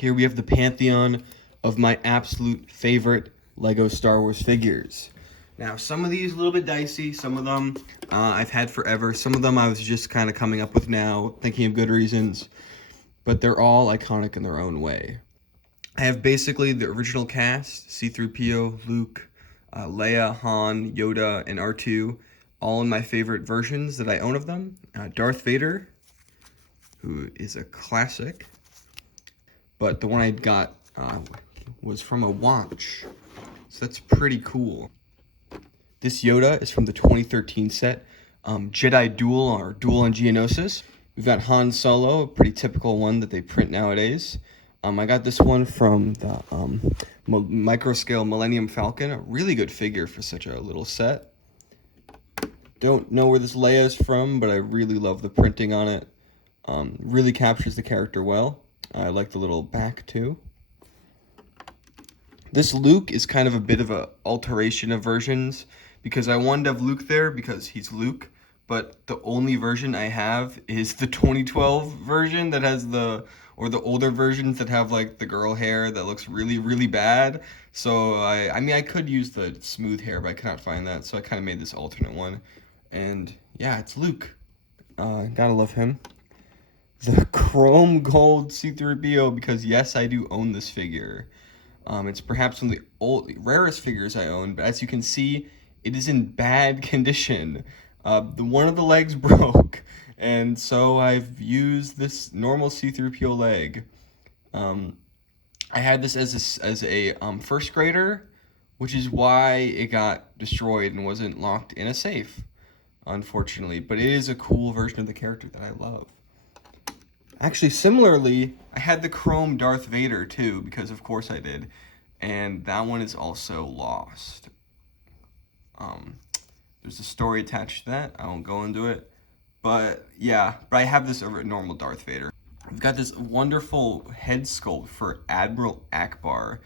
Here we have the pantheon of my absolute favorite Lego Star Wars figures. Now, some of these a little bit dicey, some of them I've had forever, some of them I was just kind of coming up with now, thinking of good reasons, but they're all iconic in their own way. I have basically the original cast, C-3PO, Luke, Leia, Han, Yoda, and R2, all in my favorite versions that I own of them. Darth Vader, who is a classic, but the one I got was from a watch, so that's pretty cool. This Yoda is from the 2013 set, Jedi Duel or Duel on Geonosis. We've got Han Solo, a pretty typical one that they print nowadays. I got this one from the micro-scale Millennium Falcon, a really good figure for such a little set. Don't know where this Leia is from, but I really love the printing on it. Really captures the character well. I like the little back too. This Luke is kind of a bit of a alteration of versions because I wanted to have Luke there because he's Luke, but the only version I have is the 2012 version that has the older versions that have like the girl hair that looks really, really bad. So I mean, I could use the smooth hair, but I cannot find that. So I kind of made this alternate one. And yeah, it's Luke. Gotta love him. The chrome gold C-3PO, because yes, I do own this figure. It's perhaps one of the rarest figures I own, but as you can see, it is in bad condition. One of the legs broke, and so I've used this normal C-3PO leg. I had this as a first grader, which is why it got destroyed and wasn't locked in a safe, unfortunately. But it is a cool version of the character that I love. Actually, similarly, I had the chrome Darth Vader too, because of course I did, and that one is also lost. There's a story attached to that. I won't go into it, but yeah, but I have this over normal Darth Vader. We've got this wonderful head sculpt for Admiral Ackbar,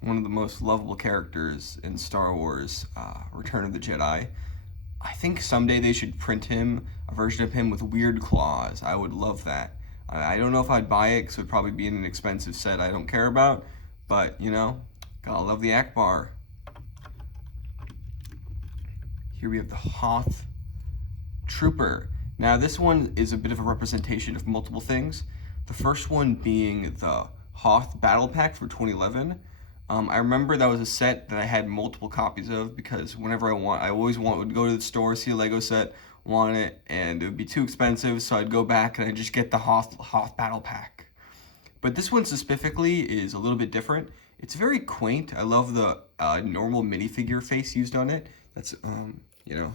one of the most lovable characters in Star Wars, Return of the Jedi. I think someday they should print him, a version of him with weird claws. I would love that. I don't know if I'd buy it because it would probably be in an expensive set I don't care about, but you know, gotta love the Ackbar. Here we have the Hoth Trooper. Now this one is a bit of a representation of multiple things. The first one being the Hoth Battle Pack for 2011. I remember that was a set that I had multiple copies of because whenever I would go to the store, see a Lego set, want it, and it would be too expensive, so I'd go back and I'd just get the Hoth Battle Pack. But this one specifically is a little bit different. It's very quaint. I love the normal minifigure face used on it. That's, you know,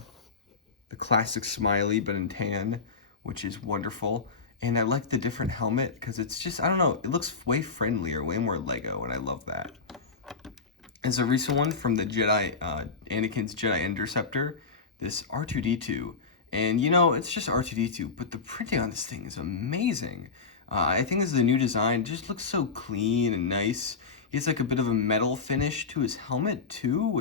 the classic smiley, but in tan, which is wonderful. And I like the different helmet because it's just, I don't know, it looks way friendlier, way more Lego, and I love that. It's a recent one from the Anakin's Jedi Interceptor, this R2-D2. And you know, it's just R2-D2, but the printing on this thing is amazing. I think this is a new design. It just looks so clean and nice. He has like a bit of a metal finish to his helmet too,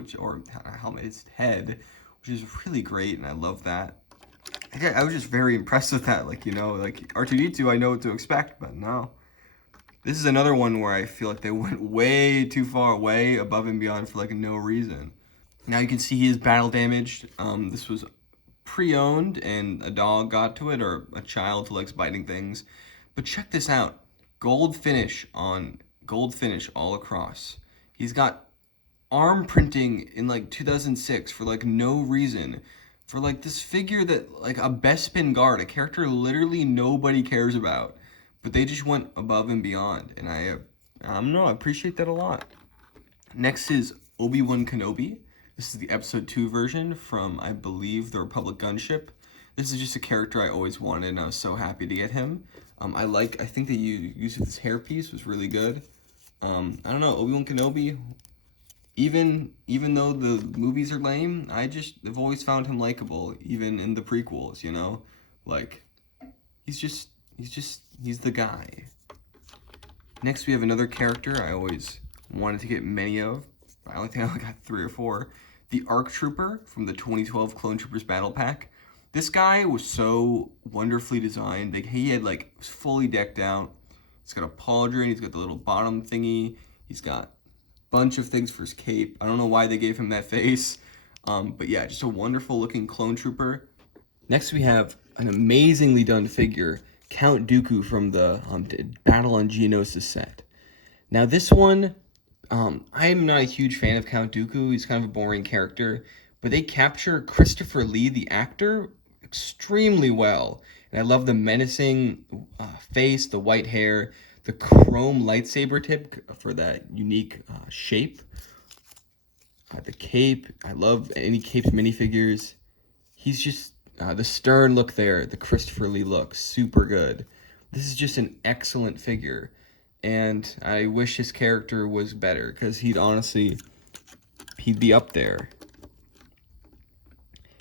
his head, which is really great, and I love that. I was just very impressed with that. Like, you know, like R2-D2, I know what to expect, but no. This is another one where I feel like they went way too far, way above and beyond for like no reason. Now you can see he is battle damaged. This was pre-owned and a dog got to it, or a child who likes biting things. But check this out. Gold finish all across. He's got arm printing in like 2006 for like no reason. For like this figure that like a Bespin guard, a character literally nobody cares about. But they just went above and beyond. And I don't know, I appreciate that a lot. Next is Obi-Wan Kenobi. This is the episode 2 version from, I believe, the Republic gunship. This is just a character I always wanted, and I was so happy to get him. I think that you use this hairpiece was really good. I don't know, Obi-Wan Kenobi, even though the movies are lame, I've always found him likable, even in the prequels, you know? Like, he's the guy. Next, we have another character I always wanted to get many of. I only think I only got 3 or 4. The ARC Trooper from the 2012 Clone Troopers Battle Pack. This guy was so wonderfully designed. Like, he had like was fully decked out. He's got a pauldron, he's got the little bottom thingy, he's got a bunch of things for his cape. I don't know why they gave him that face, but yeah, just a wonderful looking clone trooper. Next we have an amazingly done figure, Count Dooku from the Battle on Geonosis set. Now this one, I'm not a huge fan of Count Dooku. He's kind of a boring character, but they capture Christopher Lee, the actor, extremely well. And I love the menacing face, the white hair, the chrome lightsaber tip for that unique shape. The cape, I love any Capes minifigures. He's just, the stern look there, the Christopher Lee look, super good. This is just an excellent figure. And I wish his character was better, because he'd be up there.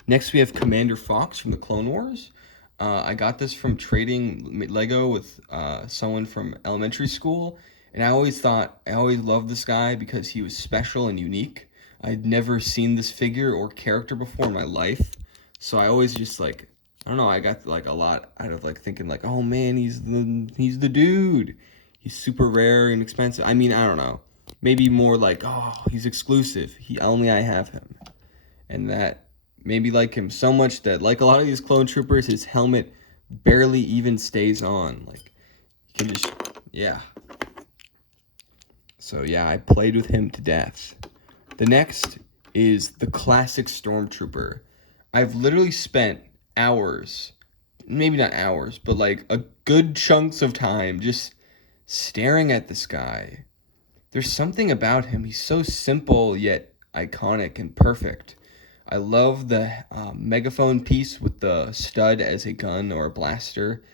Next we have Commander Fox from the Clone Wars. I got this from trading Lego with someone from elementary school, and I always loved this guy because he was special and unique. I'd never seen this figure or character before in my life, so I always just I don't know, I got a lot out of thinking oh man, he's the dude. He's super rare and expensive. I mean, I don't know. Maybe more oh, he's exclusive. I have him. And that made me like him so much that, like a lot of these clone troopers, his helmet barely even stays on. You can just, yeah. So yeah, I played with him to death. The next is the classic Stormtrooper. I've literally spent hours, maybe not hours, but a good chunks of time just staring at this guy. There's something about him. He's so simple yet iconic and perfect. I love the megaphone piece with the stud as a gun or a blaster.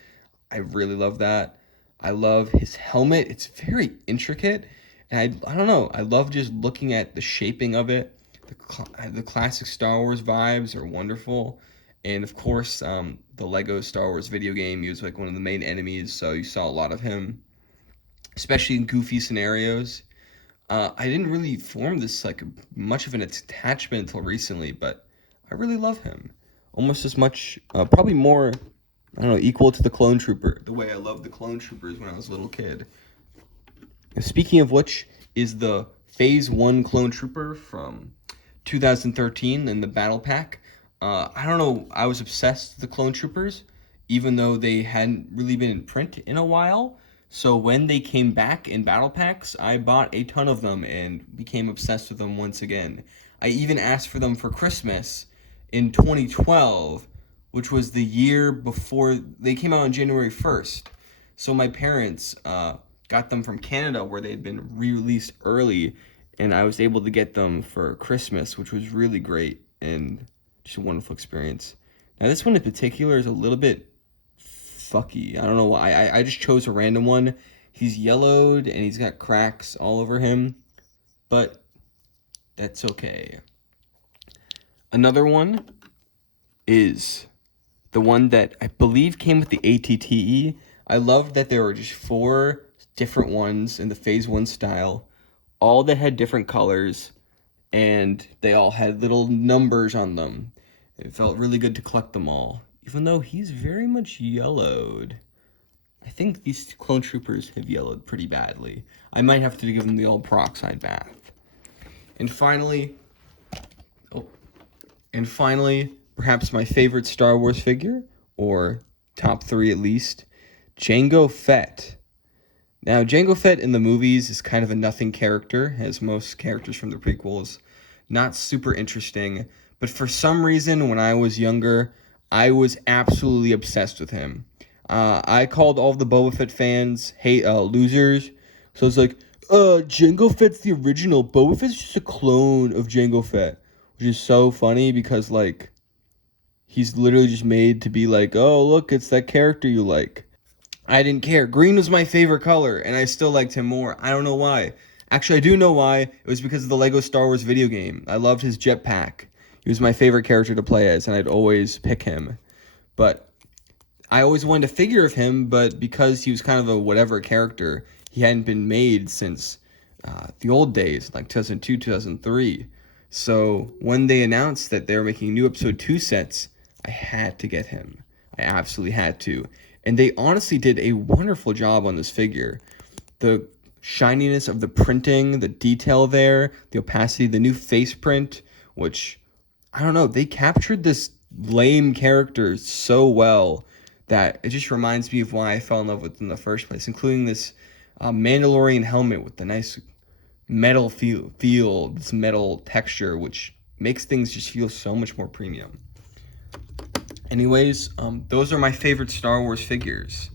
I really love that. I love his helmet. It's very intricate. And I don't know. I love just looking at the shaping of it. The classic Star Wars vibes are wonderful. And of course, the Lego Star Wars video game, he was one of the main enemies. So you saw a lot of him, especially in goofy scenarios. I didn't really form this much of an attachment until recently, but I really love him. Almost as much, probably more, I don't know, equal to the Clone Trooper, the way I loved the Clone Troopers when I was a little kid. Speaking of which is the Phase 1 Clone Trooper from 2013 in the Battle Pack. I don't know, I was obsessed with the Clone Troopers, even though they hadn't really been in print in a while. So when they came back in battle packs, I bought a ton of them and became obsessed with them once again. I even asked for them for Christmas in 2012, which was the year before they came out on January 1st. So my parents got them from Canada where they'd been re-released early, and I was able to get them for Christmas, which was really great and just a wonderful experience. Now this one in particular is a little bit fucky. I don't know why. I just chose a random one. He's yellowed and he's got cracks all over him, but that's okay. Another one is the one that I believe came with the ATTE. I love that there were just 4 different ones in the Phase 1 style, all that had different colors, and they all had little numbers on them. It felt really good to collect them all. Even though he's very much yellowed. I think these Clone Troopers have yellowed pretty badly. I might have to give them the old peroxide bath. And finally, perhaps my favorite Star Wars figure, or top 3 at least, Jango Fett. Now, Jango Fett in the movies is kind of a nothing character, as most characters from the prequels. Not super interesting, but for some reason, when I was younger, I was absolutely obsessed with him. I called all the Boba Fett fans losers. So it's Jango Fett's the original. Boba Fett's just a clone of Jango Fett. Which is so funny because, he's literally just made to be oh, look, it's that character you like. I didn't care. Green was my favorite color, and I still liked him more. I don't know why. Actually, I do know why. It was because of the Lego Star Wars video game. I loved his jetpack. He was my favorite character to play as, and I'd always pick him. But I always wanted a figure of him, but because he was kind of a whatever character, he hadn't been made since the old days, 2002, 2003. So when they announced that they were making new Episode 2 sets, I had to get him. I absolutely had to. And they honestly did a wonderful job on this figure. The shininess of the printing, the detail there, the opacity, the new face print, which, I don't know, they captured this lame character so well that it just reminds me of why I fell in love with it in the first place, including this Mandalorian helmet with the nice metal feel, this metal texture, which makes things just feel so much more premium. Anyways, those are my favorite Star Wars figures.